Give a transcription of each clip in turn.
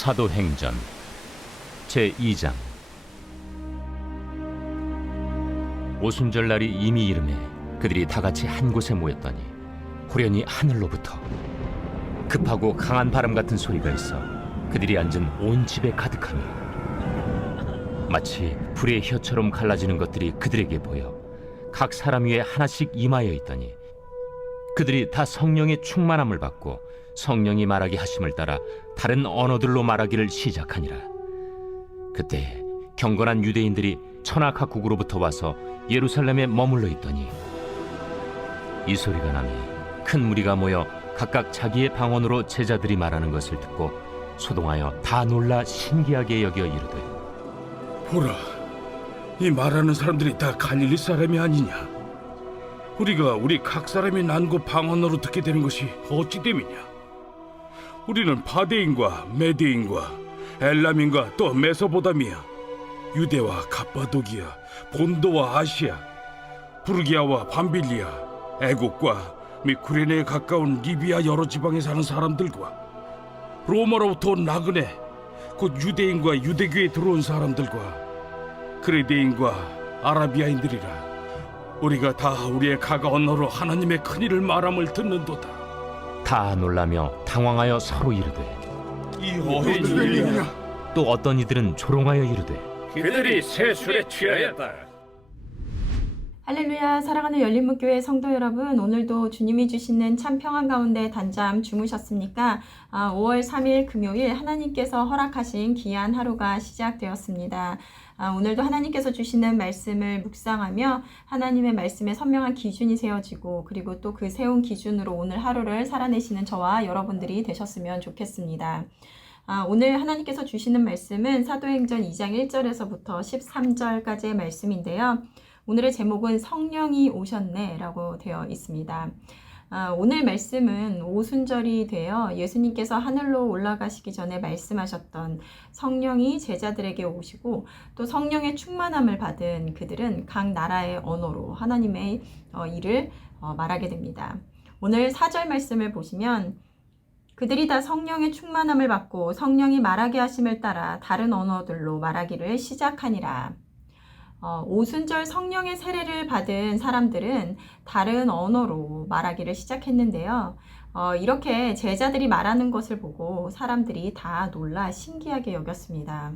사도행전 제2장. 오순절 날이 이미 이르매 그들이 다같이 한 곳에 모였더니 후련히 하늘로부터 급하고 강한 바람 같은 소리가 있어 그들이 앉은 온 집에 가득하니 마치 불의 혀처럼 갈라지는 것들이 그들에게 보여 각 사람 위에 하나씩 임하여 있더니 그들이 다 성령의 충만함을 받고 성령이 말하게 하심을 따라 다른 언어들로 말하기를 시작하니라. 그때 경건한 유대인들이 천하 각국으로부터 와서 예루살렘에 머물러 있더니 이 소리가 나니 큰 무리가 모여 각각 자기의 방언으로 제자들이 말하는 것을 듣고 소동하여 다 놀라 신기하게 여겨 이르되, 보라, 이 말하는 사람들이 다 갈릴리 사람이 아니냐? 우리가 우리 각 사람이 난 곳 방언으로 듣게 되는 것이 어찌 됨이냐? 우리는 바데인과 메데인과 엘람인과 또 메소보다미아, 유대와 갑바도기아, 본도와 아시아, 부르기아와 밤빌리아, 애국과 및 구레네에 가까운 리비아 여러 지방에 사는 사람들과 로마로부터 온 나그네, 곧 유대인과 유대교에 들어온 사람들과 그레데인과 아라비아인들이라. 우리가 다 우리의 각 언어로 하나님의 큰일을 말함을 듣는도다. 다 놀라며 당황하여 서로 이르되, 이 어린 일이냐? 또 어떤 이들은 조롱하여 이르되, 그들이 새 술에 취하였다. 할렐루야. 사랑하는 열린문교회 성도 여러분, 오늘도 주님이 주시는 참 평안 가운데 단잠 주무셨습니까? 5월 3일 금요일 하나님께서 허락하신 귀한 하루가 시작되었습니다. 오늘도 하나님께서 주시는 말씀을 묵상하며 하나님의 말씀에 선명한 기준이 세워지고, 그리고 또 그 세운 기준으로 오늘 하루를 살아내시는 저와 여러분들이 되셨으면 좋겠습니다. 오늘 하나님께서 주시는 말씀은 사도행전 2장 1절에서부터 13절까지의 말씀인데요. 오늘의 제목은 성령이 오셨네 라고 되어 있습니다. 오늘 말씀은 오순절이 되어 예수님께서 하늘로 올라가시기 전에 말씀하셨던 성령이 제자들에게 오시고 또 성령의 충만함을 받은 그들은 각 나라의 언어로 하나님의 일을 말하게 됩니다. 오늘 4절 말씀을 보시면 그들이 다 성령의 충만함을 받고 성령이 말하게 하심을 따라 다른 언어들로 말하기를 시작하니라. 오순절 성령의 세례를 받은 사람들은 다른 언어로 말하기를 시작했는데요. 이렇게 제자들이 말하는 것을 보고 사람들이 다 놀라 신기하게 여겼습니다.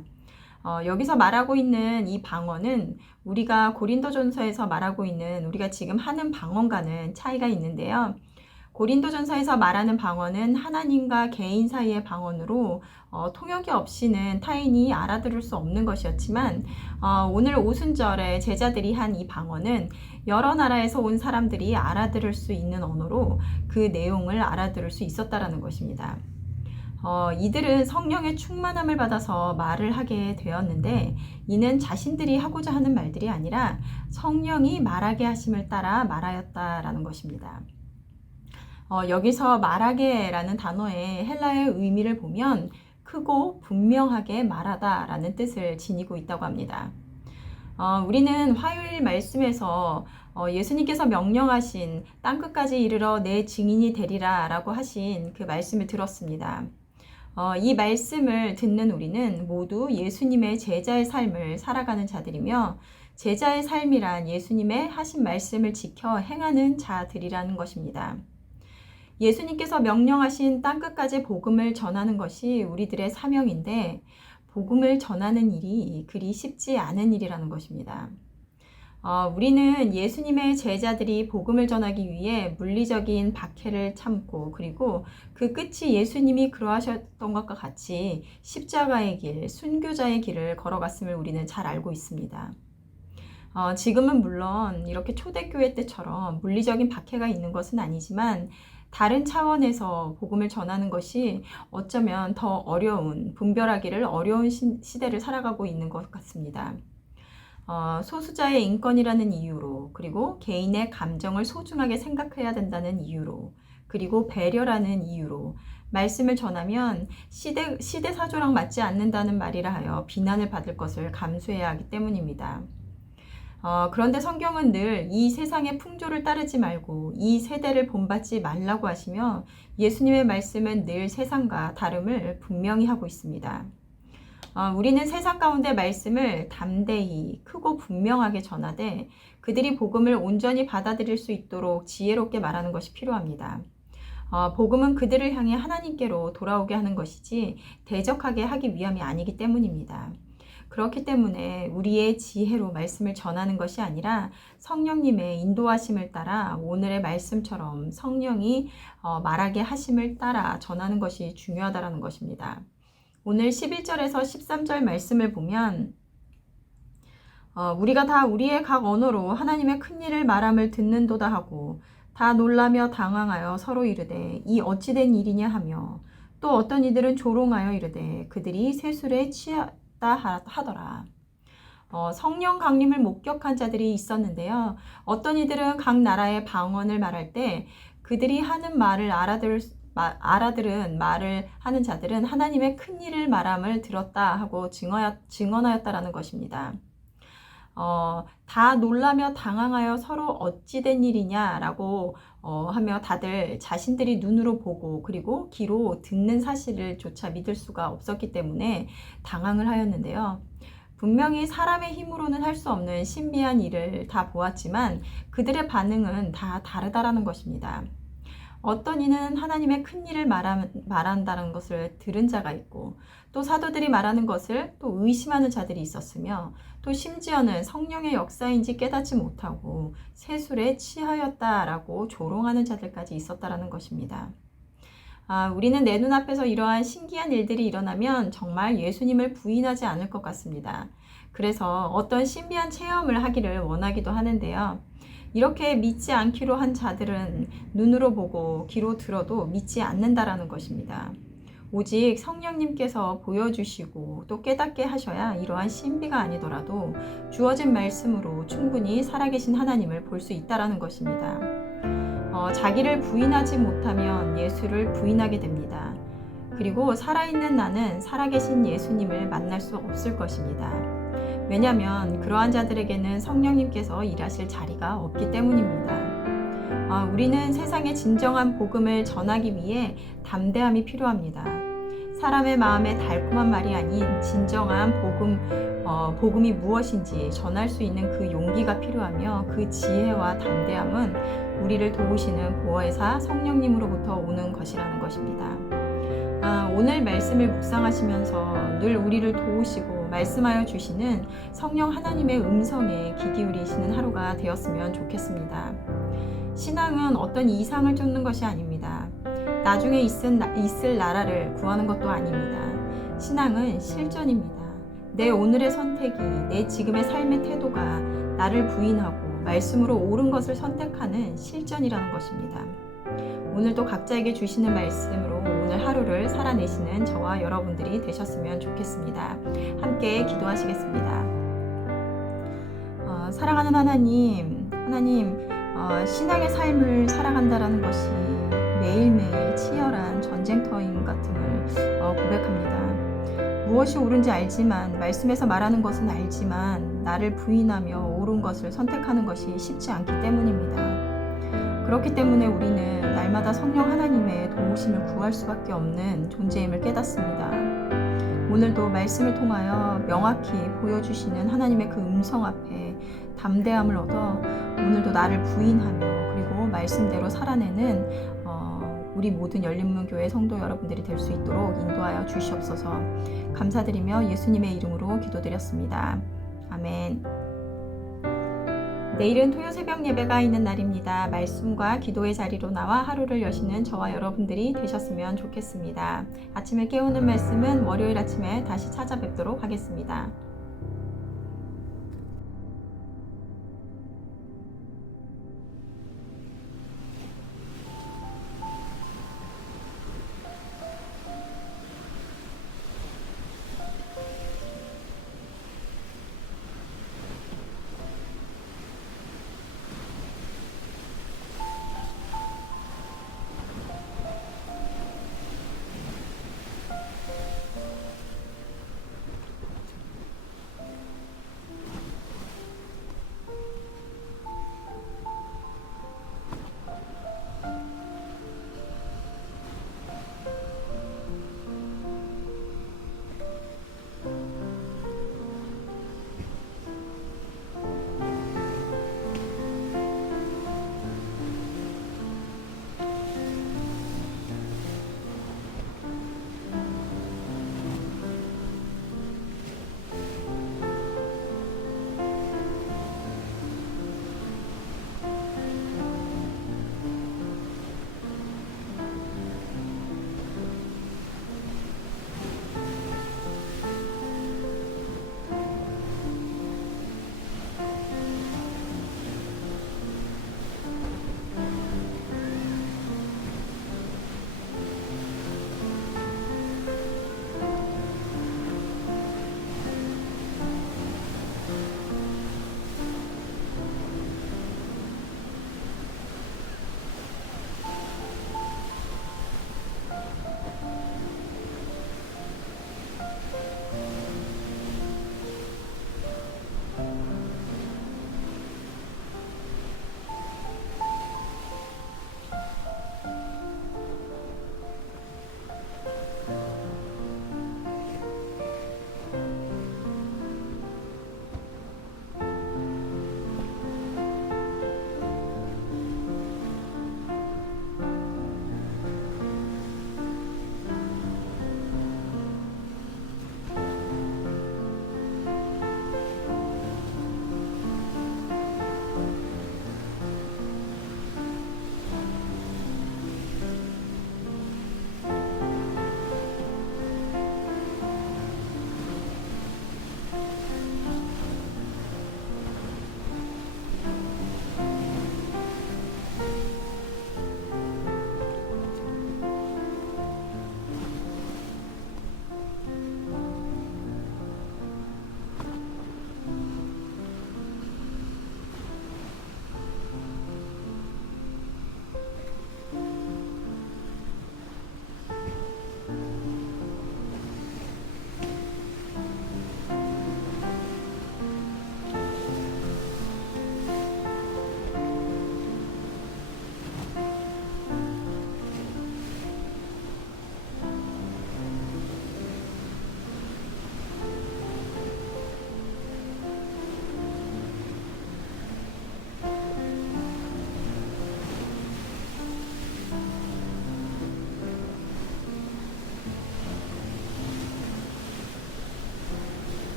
여기서 말하고 있는 이 방언은 우리가 고린도전서에서 말하고 있는 우리가 지금 하는 방언과는 차이가 있는데요. 고린도전서에서 말하는 방언은 하나님과 개인 사이의 방언으로 통역이 없이는 타인이 알아들을 수 없는 것이었지만 오늘 오순절에 제자들이 한 이 방언은 여러 나라에서 온 사람들이 알아들을 수 있는 언어로 그 내용을 알아들을 수 있었다라는 것입니다. 이들은 성령의 충만함을 받아서 말을 하게 되었는데 이는 자신들이 하고자 하는 말들이 아니라 성령이 말하게 하심을 따라 말하였다라는 것입니다. 여기서 말하게라는 단어의 헬라의 의미를 보면 크고 분명하게 말하다 라는 뜻을 지니고 있다고 합니다. 우리는 화요일 말씀에서 예수님께서 명령하신 땅끝까지 이르러 내 증인이 되리라 라고 하신 그 말씀을 들었습니다. 이 말씀을 듣는 우리는 모두 예수님의 제자의 삶을 살아가는 자들이며 제자의 삶이란 예수님의 하신 말씀을 지켜 행하는 자들이라는 것입니다. 예수님께서 명령하신 땅끝까지 복음을 전하는 것이 우리들의 사명인데 복음을 전하는 일이 그리 쉽지 않은 일이라는 것입니다. 우리는 예수님의 제자들이 복음을 전하기 위해 물리적인 박해를 참고 그리고 그 끝이 예수님이 그러하셨던 것과 같이 십자가의 길, 순교자의 길을 걸어갔음을 우리는 잘 알고 있습니다. 지금은 물론 이렇게 초대교회 때처럼 물리적인 박해가 있는 것은 아니지만 다른 차원에서 복음을 전하는 것이 어쩌면 더 어려운, 분별하기를 어려운 시대를 살아가고 있는 것 같습니다. 소수자의 인권이라는 이유로, 그리고 개인의 감정을 소중하게 생각해야 된다는 이유로, 그리고 배려라는 이유로 말씀을 전하면 시대사조랑 맞지 않는다는 말이라 하여 비난을 받을 것을 감수해야 하기 때문입니다. 그런데 성경은 늘 이 세상의 풍조를 따르지 말고 이 세대를 본받지 말라고 하시며 예수님의 말씀은 늘 세상과 다름을 분명히 하고 있습니다. 우리는 세상 가운데 말씀을 담대히 크고 분명하게 전하되 그들이 복음을 온전히 받아들일 수 있도록 지혜롭게 말하는 것이 필요합니다. 복음은 그들을 향해 하나님께로 돌아오게 하는 것이지 대적하게 하기 위함이 아니기 때문입니다. 그렇기 때문에 우리의 지혜로 말씀을 전하는 것이 아니라 성령님의 인도하심을 따라 오늘의 말씀처럼 성령이 말하게 하심을 따라 전하는 것이 중요하다는 것입니다. 오늘 11절에서 13절 말씀을 보면 우리가 다 우리의 각 언어로 하나님의 큰 일을 말함을 듣는도다 하고 다 놀라며 당황하여 서로 이르되 이 어찌된 일이냐 하며 또 어떤 이들은 조롱하여 이르되 그들이 세술에 취하다 하더라. 성령 강림을 목격한 자들이 있었는데요. 어떤 이들은 각 나라의 방언을 말할 때 그들이 하는 말을 알아들은 말을 하는 자들은 하나님의 큰 일을 말함을 들었다 하고 증언하였다라는 것입니다. 다 놀라며 당황하여 서로 어찌된 일이냐라고 하며 다들 자신들이 눈으로 보고 그리고 귀로 듣는 사실을 조차 믿을 수가 없었기 때문에 당황을 하였는데요. 분명히 사람의 힘으로는 할 수 없는 신비한 일을 다 보았지만 그들의 반응은 다 다르다라는 것입니다. 어떤 이는 하나님의 큰 일을 말한다는 것을 들은 자가 있고 또 사도들이 말하는 것을 또 의심하는 자들이 있었으며 또 심지어는 성령의 역사인지 깨닫지 못하고 세술에 취하였다라고 조롱하는 자들까지 있었다라는 것입니다. 우리는 내 눈앞에서 이러한 신기한 일들이 일어나면 정말 예수님을 부인하지 않을 것 같습니다. 그래서 어떤 신비한 체험을 하기를 원하기도 하는데요. 이렇게 믿지 않기로 한 자들은 눈으로 보고 귀로 들어도 믿지 않는다라는 것입니다. 오직 성령님께서 보여주시고 또 깨닫게 하셔야 이러한 신비가 아니더라도 주어진 말씀으로 충분히 살아계신 하나님을 볼 수 있다라는 것입니다. 자기를 부인하지 못하면 예수를 부인하게 됩니다. 그리고 살아있는 나는 살아계신 예수님을 만날 수 없을 것입니다. 왜냐하면 그러한 자들에게는 성령님께서 일하실 자리가 없기 때문입니다. 우리는 세상의 진정한 복음을 전하기 위해 담대함이 필요합니다. 사람의 마음에 달콤한 말이 아닌 진정한 복음이 무엇인지 전할 수 있는 그 용기가 필요하며 그 지혜와 담대함은 우리를 도우시는 보혜사 성령님으로부터 오는 것이라는 것입니다. 오늘 말씀을 묵상하시면서 늘 우리를 도우시고 말씀하여 주시는 성령 하나님의 음성에 귀 기울이시는 하루가 되었으면 좋겠습니다. 신앙은 어떤 이상을 쫓는 것이 아닙니다. 나중에 있을 나라를 구하는 것도 아닙니다. 신앙은 실전입니다. 내 오늘의 선택이 내 지금의 삶의 태도가 나를 부인하고 말씀으로 옳은 것을 선택하는 실전이라는 것입니다. 오늘도 각자에게 주시는 말씀으로 오늘 하루를 살아내시는 저와 여러분들이 되셨으면 좋겠습니다. 함께 기도하시겠습니다. 사랑하는 하나님, 신앙의 삶을 살아간다는 것이 매일매일 치열한 전쟁터인 같음을 고백합니다. 무엇이 옳은지 알지만, 말씀에서 말하는 것은 알지만 나를 부인하며 옳은 것을 선택하는 것이 쉽지 않기 때문입니다. 그렇기 때문에 우리는 날마다 성령 하나님의 도우심을 구할 수밖에 없는 존재임을 깨닫습니다. 오늘도 말씀을 통하여 명확히 보여주시는 하나님의 그 음성 앞에 담대함을 얻어 오늘도 나를 부인하며 그리고 말씀대로 살아내는 우리 모든 열린문교회 성도 여러분들이 될 수 있도록 인도하여 주시옵소서. 감사드리며 예수님의 이름으로 기도드렸습니다. 아멘. 내일은 토요 새벽 예배가 있는 날입니다. 말씀과 기도의 자리로 나와 하루를 여시는 저와 여러분들이 되셨으면 좋겠습니다. 아침을 깨우는 말씀은 월요일 아침에 다시 찾아뵙도록 하겠습니다.